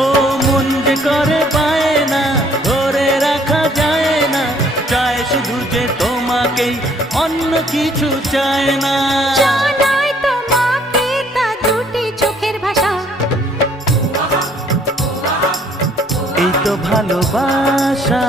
ও মন যে করে পায় না, ধরে রাখা যায় না, চায় শুধু যে তোমাকেই, অন্য কিছু চায় না। জানাই তোমাকে তা দুটি চোখের ভাষা, এই তো ভালোবাসা।